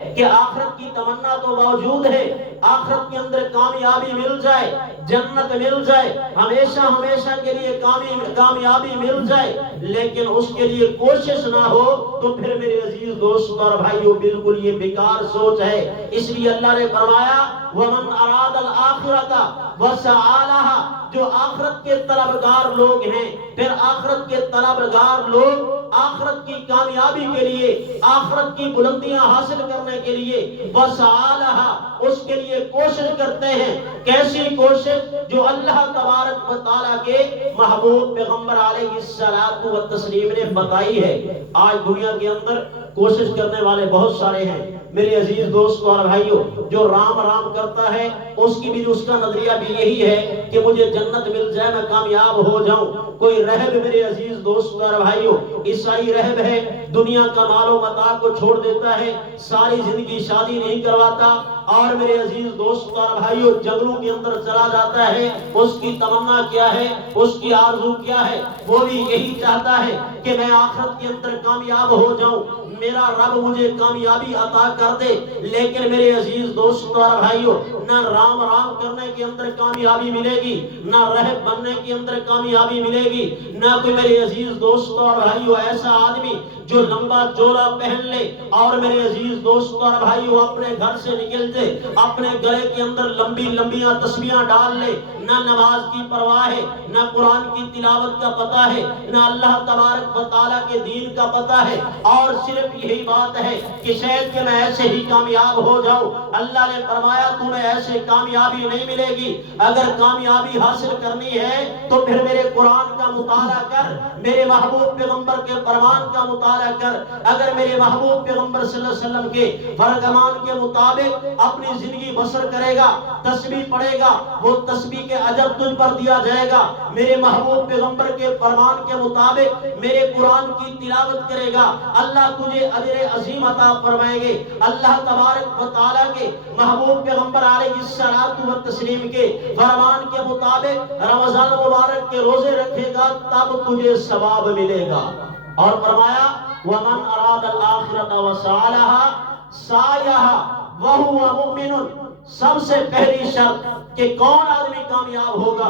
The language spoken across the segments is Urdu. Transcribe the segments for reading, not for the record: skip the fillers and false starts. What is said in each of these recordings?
کہ آخرت کی تمنا تو موجود ہے، آخرت کے اندر کامیابی مل جائے، جنت مل جائے، ہمیشہ ہمیشہ کے لیے کامیابی مل جائے، لیکن اس کے لیے کوشش نہ ہو تو پھر میرے عزیز دوست اور بھائیوں بالکل یہ بیکار سوچ ہے۔ اس لیے اللہ نے فرمایا وَمَنْ أَرَادَ الْآخِرَةَ وَسَعَى لَهَا، جو آخرت کے طلبگار لوگ ہیں، پھر آخرت کے طلبگار لوگ آخرت کی کامیابی کے لیے، آخرت کی بلندیاں حاصل کرنے کے لیے وَسَعَى لَهَا، اس کے لیے کوشش کرتے ہیں۔ کیسی کوشش؟ جو اللہ تبارک و تعالیٰ کے محبوب پیغمبر علیہ الصلوۃ والتسلیم نے بتائی ہے۔ آج دنیا کے اندر کوشش کرنے والے بہت سارے ہیں میرے عزیز دوستوں اور بھائیوں۔ جو رام رام کرتا ہے اس کا نظریہ بھی یہی ہے کہ مجھے جنت مل جائے، میں کامیاب ہو جاؤں۔ کوئی رہب میرے عزیز دوستوں اور بھائیوں، عیسائی رہب ہے، دنیا کا مال و متاع کو چھوڑ دیتا ہے، ساری زندگی شادی نہیں کرواتا، اور میرے عزیز دوستوں اور بھائیوں جنگلوں کے اندر چلا جاتا ہے۔ اس کی تمنا کیا ہے؟ اس کی آرزو کیا ہے؟ وہ بھی یہی چاہتا ہے کہ میں آخرت کے اندر کامیاب ہو جاؤں، میرا رب مجھے کامیابی عطا کر دے۔ لیکن میرے عزیز دوستوں اور بھائیوں، نہ رام رام کرنے کے اندر کامیابی ملے گی، نہ رہب بننے کے اندر کامیابی ملے گی، نہ کوئی میرے عزیز دوستوں اور بھائیوں ایسا آدمی جو لمبا چولا پہن لے اور میرے عزیز دوستوں اور بھائیوں اپنے گھر سے نکل دے، اپنے گلے کے اندر لمبی لمبیاں تسبیحاں ڈال لے، نہ نماز کی پرواہ ہے، نہ قرآن کی تلاوت کا پتہ ہے، نہ اللہ تبارک و تعالیٰ کے دین کا پتہ ہے، اور صرف یہی بات ہے کہ شاید کہ میں ایسے ہی کامیاب ہو جاؤں۔ اللہ نے فرمایا تمہیں ایسے کامیابی نہیں ملے گی۔ اگر کامیابی حاصل کرنی ہے تو پھر میرے قرآن کا مطالعہ کر، میرے محبوب پیغمبر کے فرمان کا مطالعہ کر۔ اگر میرے محبوب پیغمبر صلی اللہ علیہ وسلم کے فرمان کے مطابق اپنی زندگی بسر کرے گا، تسبیح پڑھے گا، وہ تسبیح کے اجر تجھ پر دیا جائے گا۔ میرے محبوب پیغمبر کے فرمان کے مطابق میرے قرآن کی تلاوت کرے گا، اللہ تجھے اجر عظیم عطا فرمائیں گے۔ اللہ تبارک و تعالیٰ کے محبوب پیغمبر علیہ الصلوۃ والتسلیم کے فرمان کے مطابق رمضان مبارک کے روزے رکھے گا، تب تجھے ثواب ملے گا۔ اور فرمایا وَمَنْ أَرَادَ الْآخِرَةَ وَسَعَى لَهَا سَعْيَهَا وَهُوَ مُؤْمِنٌ، سب سے پہلی شرط کہ کون آدمی کامیاب ہوگا؟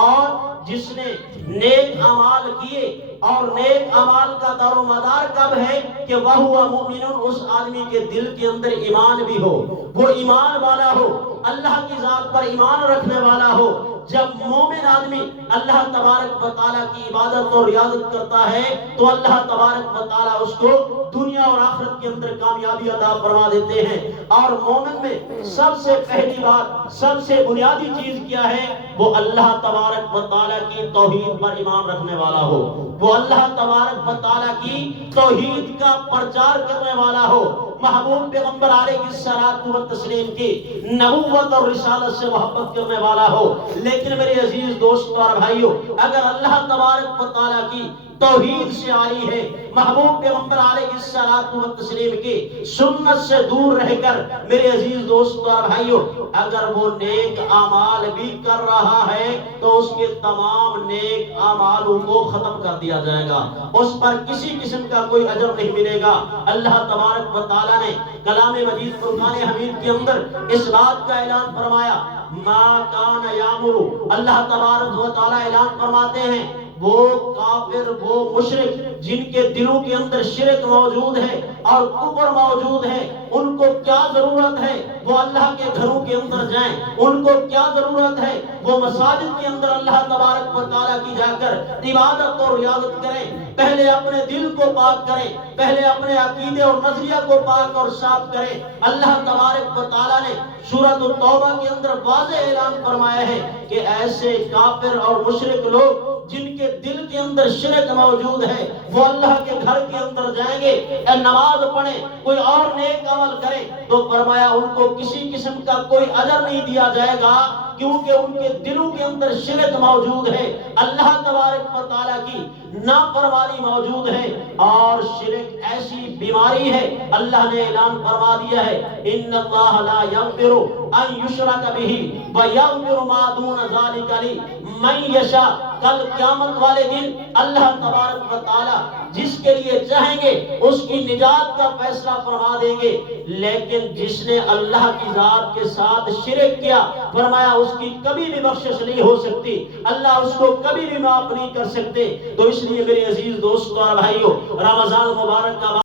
اور جس نے نیک اعمال کیے، اور نیک اعمال کا دار و مدار کب ہے؟ کہ وَهُوَ مُؤْمِنٌ، اس آدمی کے دل کے اندر ایمان بھی ہو، وہ ایمان والا ہو، اللہ کی ذات پر ایمان رکھنے والا ہو۔ جب مومن آدمی اللہ تبارک و تعالیٰ کی عبادت اور ریاضت کرتا ہے تو اللہ تبارک و تعالیٰ اس کو دنیا اور آخرت کے اندر کامیابی عطا فرما دیتے ہیں۔ اور مومن میں سب سے پہلی بات، سب سے بنیادی چیز کیا ہے؟ وہ اللہ تبارک و تعالیٰ کی توحید پر ایمان رکھنے والا ہو، وہ اللہ تبارک و تعالیٰ کی توحید کا پرچار کرنے والا ہو، محبوب پیغمبر علیہ الصلوۃ والتسلیم کی نبوت اور رسالت سے محبت کرنے والا ہو۔ لیکن میرے عزیز دوستوں اور بھائیوں، اگر اللہ تبارک و تعالیٰ کی توحید سے آئی ہے، محبوب پیغمبر علیہ الصلوۃ والتسلیم کی سنت سے دور رہ کر، میرے عزیز دوستوں اور بھائیوں اگر وہ نیک اعمال بھی کر رہا ہے تو اس کے تمام نیک اعمالوں کو ختم کر دیا جائے گا، اس پر کسی قسم کا کوئی اجر نہیں ملے گا۔ اللہ تبارک و تعالیٰ نے کلام مجید فرقان حمید کے اندر اس بات کا اعلان فرمایا ما کان یامر، اللہ تبارک و تعالیٰ اعلان فرماتے ہیں وہ کافر، وہ مشرک جن کے دلوں کے اندر شرک موجود ہے اور کفر موجود ہے، ان کو کیا ضرورت ہے وہ اللہ کے گھروں کے اندر جائیں، ان کو کیا ضرورت ہے وہ مساجد کے اندر اللہ تبارک و تعالیٰ کی جا کر عبادت اور ریاضت کریں۔ پہلے اپنے دل کو پاک کریں، پہلے اپنے عقیدے اور نظریہ کو پاک اور صاف کریں۔ اللہ تبارک و تعالیٰ نے سورۃ التوبہ کے اندر واضح اعلان فرمایا ہے کہ ایسے کافر اور مشرک لوگ جن کے دل کے اندر شرک موجود ہے وہ اللہ کے گھر کے اندر جائیں گے، نماز پڑھیں، کوئی اور نیک عمل کریں، تو فرمایا ان کو کسی قسم کا کوئی اجر نہیں دیا جائے گا، کیونکہ ان کے دلوں کے اندر شرک موجود ہے، اللہ تبارک و تعالیٰ کی نافرمانی موجود ہے۔ اور شرک ایسی بیماری ہے، اللہ نے اعلان فرما دیا ہے ان اللہ لا یغفر ان یشرک بہ ویغفر ما دون ذلک لمن یشاء۔ کل قیامت والے دن اللہ تبارک و تعالیٰ جس کے لیے چاہیں گے اس کی نجات کا فیصلہ فرما دیں گے، لیکن جس نے اللہ کی ذات کے ساتھ شرک کیا، فرمایا اس کی کبھی بھی بخشش نہیں ہو سکتی، اللہ اس کو کبھی بھی معاف نہیں کر سکتے۔ تو اس لیے میرے عزیز دوستوں اور بھائیوں، رمضان مبارک کا